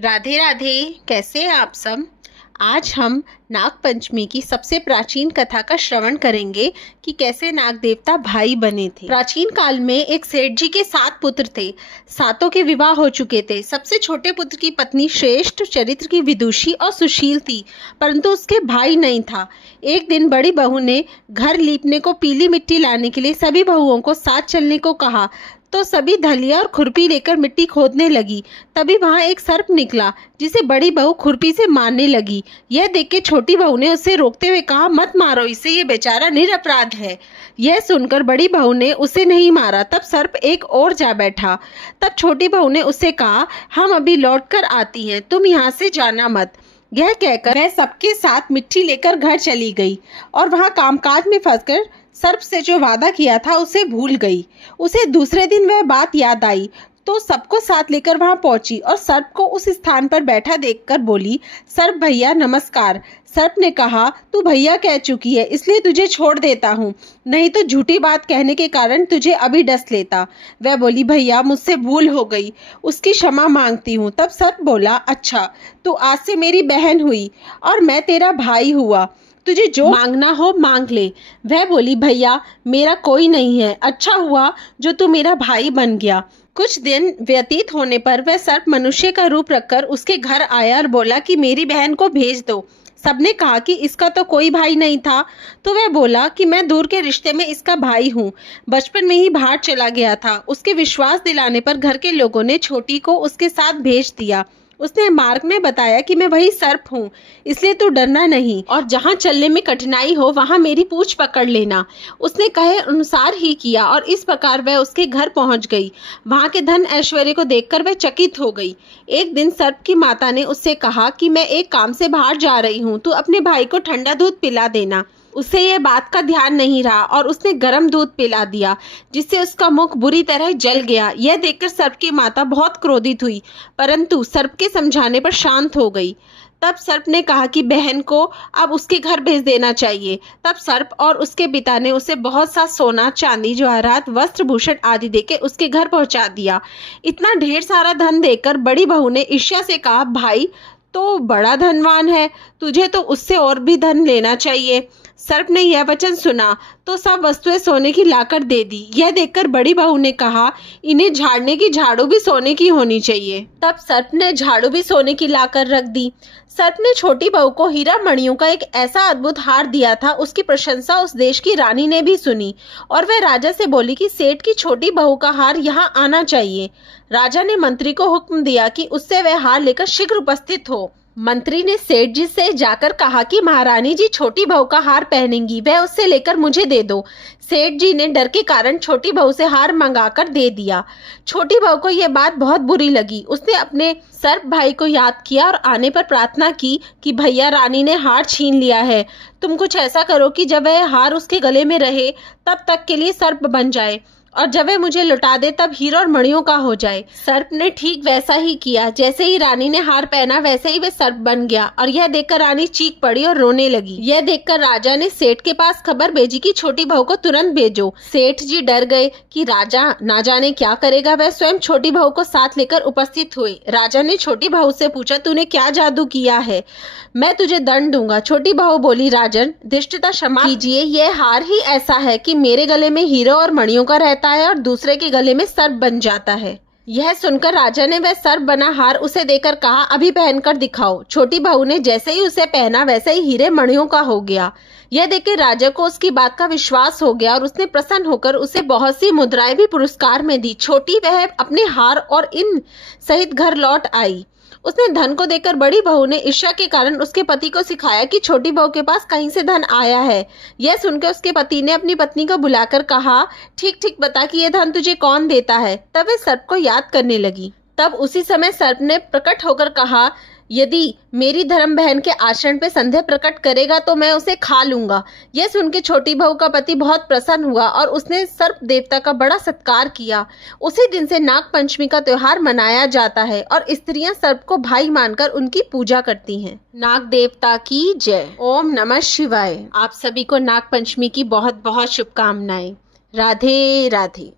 राधे राधे। कैसे हैं आप सब। आज हम नाग पंचमी की सबसे प्राचीन कथा का श्रवण करेंगे कि कैसे नाग देवता भाई बने थे। प्राचीन काल में एक सेठ जी के 7 पुत्र थे। सातों के विवाह हो चुके थे। सबसे छोटे पुत्र की पत्नी श्रेष्ठ चरित्र की विदुषी और सुशील थी, परंतु उसके भाई नहीं था। एक दिन बड़ी बहू ने घर लीपने को पीली मिट्टी लाने के लिए सभी बहुओं को साथ चलने को कहा, तो सभी धलिया और खुरपी लेकर मिट्टी खोदने लगी। तभी वहां एक सर्प निकला, जिसे बड़ी बहू खुरपी से मारने लगी। यह देख के छोटी बहू ने उसे रोकते हुए कहा, मत मारो इसे, ये बेचारा निरपराध है। यह सुनकर बड़ी बहू ने उसे नहीं मारा। तब सर्प एक और जा बैठा। तब छोटी बहू ने उससे कहा, हम अभी लौट कर आती हैं, तुम यहाँ से जाना मत। यह कहकर वह सबके साथ मिट्टी लेकर घर चली गई और वहां कामकाज में फंसकर सर्प से जो वादा किया था उसे भूल गई। उसे दूसरे दिन वह बात याद आई, तो सबको साथ लेकर वहां पहुंची और सर्प को उस स्थान पर बैठा देखकर बोली, सर्प भैया नमस्कार। सर्प ने कहा, तू भैया कह चुकी है, इसलिए तुझे छोड़ देता हूँ, नहीं तो झूठी बात कहने के कारण तुझे अभी डस लेता। वह बोली, भैया मुझसे भूल हो गई, उसकी क्षमा मांगती हूँ। तब सर्प बोला, अच्छा तू आज से मेरी बहन हुई और मैं तेरा भाई हुआ, तुझे जो मांगना हो मांग ले। वह बोली, भैया मेरा कोई नहीं है, अच्छा हुआ जो तू मेरा भाई बन गया। कुछ दिन व्यतीत होने पर वह सर्प मनुष्य का रूप रखकर उसके घर आया और बोला कि मेरी बहन को भेज दो। सबने कहा कि इसका तो कोई भाई नहीं था, तो वह बोला कि मैं दूर के रिश्ते में इसका भाई हूँ, बचपन में ही बाहर चला गया था। उसके विश्वास दिलाने पर घर के लोगों ने छोटी को उसके साथ भेज दिया। उसने मार्ग में बताया कि मैं वही सर्प हूँ, इसलिए तू डरना नहीं और जहाँ चलने में कठिनाई हो वहाँ मेरी पूंछ पकड़ लेना। उसने कहे अनुसार ही किया और इस प्रकार वह उसके घर पहुँच गई। वहाँ के धन ऐश्वर्य को देखकर वह चकित हो गई। एक दिन सर्प की माता ने उससे कहा कि मैं एक काम से बाहर जा रही हूँ, तू अपने भाई को ठंडा दूध पिला देना। उसे यह बात का ध्यान नहीं रहा और उसने गर्म दूध पिला दिया, जिससे उसका मुख बुरी तरह जल गया। यह देखकर सर्प की माता बहुत क्रोधित हुई, परंतु सर्प के समझाने पर शांत हो गई। तब सर्प ने कहा कि बहन को अब उसके घर भेज देना चाहिए। तब सर्प और उसके पिता ने उसे बहुत सा सोना, चांदी, जवाहरात, वस्त्र, भूषण आदि देके उसके घर पहुंचा दिया। इतना ढेर सारा धन देखकर बड़ी बहू ने ईर्ष्या से कहा, भाई तो बड़ा धनवान है, तुझे तो उससे और भी धन लेना चाहिए। सर्प ने यह वचन सुना तो सब वस्तुएं सोने की लाकर दे दी। यह देखकर बड़ी बहू ने कहा, इन्हें झाड़ने की झाड़ू भी सोने की होनी चाहिए। तब सर्प ने झाड़ू भी सोने की लाकर रख दी। सर्प ने छोटी बहू को हीरा मणियों का एक ऐसा अद्भुत हार दिया था, उसकी प्रशंसा उस देश की रानी ने भी सुनी और वह राजा से बोली कि सेठ की छोटी बहू का हार यहाँ आना चाहिए। राजा ने मंत्री को हुक्म दिया कि उससे वह हार लेकर शीघ्र उपस्थित हो। मंत्री ने सेठ जी से जाकर कहा कि महारानी जी छोटी बहू का हार पहनेंगी, वह उससे लेकर मुझे दे दो। सेठ जी ने डर के कारण छोटी बहू से हार मंगाकर दे दिया। छोटी बहू को यह बात बहुत बुरी लगी। उसने अपने सर्प भाई को याद किया और आने पर प्रार्थना की कि भैया रानी ने हार छीन लिया है, तुम कुछ ऐसा करो कि जब वह हार उसके गले में रहे तब तक के लिए सर्प बन जाए और जब वह मुझे लौटा दे तब हीरो और मणियों का हो जाए। सर्प ने ठीक वैसा ही किया। जैसे ही रानी ने हार पहना वैसे ही वह सर्प बन गया और यह देखकर रानी चीख पड़ी और रोने लगी। यह देखकर राजा ने सेठ के पास खबर भेजी कि छोटी बहू को तुरंत भेजो। सेठ जी डर गए कि राजा ना जाने क्या करेगा। वह स्वयं छोटी बहू को साथ लेकर उपस्थित हुए। राजा ने छोटी बहू से पूछा, तूने क्या जादू किया है, मैं तुझे दंड दूंगा। छोटी बहू बोली, राजन धृष्टता क्षमा कीजिए, यह हार ही ऐसा है कि मेरे गले में हीरो और मणियों का रहता है और दूसरे के गले में सर्प बन जाता है। यह सुनकर राजा ने वह सर्प बना हार उसे देकर कहा, अभी पहनकर दिखाओ। छोटी बहू ने जैसे ही उसे पहना वैसे ही हीरे मणियों का हो गया। यह देखकर राजा को उसकी बात का विश्वास हो गया और उसने प्रसन्न होकर उसे बहुत सी मुद्राएं भी पुरस्कार में दी। छोटी वह अपने हार और इन सहित घर लौट आई। उसने धन को देखकर बड़ी बहू ने ईर्ष्या के कारण उसके पति को सिखाया कि छोटी बहू के पास कहीं से धन आया है। यह सुनकर उसके पति ने अपनी पत्नी को बुलाकर कहा, ठीक ठीक बता कि यह धन तुझे कौन देता है। तब वह सर्प को याद करने लगी। तब उसी समय सर्प ने प्रकट होकर कहा, यदि मेरी धर्म बहन के आचरण पे संदेह प्रकट करेगा तो मैं उसे खा लूंगा। यह सुनकर छोटी बहू का पति बहुत प्रसन्न हुआ और उसने सर्प देवता का बड़ा सत्कार किया। उसी दिन से नाग पंचमी का त्योहार मनाया जाता है और स्त्रियां सर्प को भाई मानकर उनकी पूजा करती हैं। नाग देवता की जय। ओम नमः शिवाय। आप सभी को नाग पंचमी की बहुत बहुत शुभकामनाएं। राधे राधे।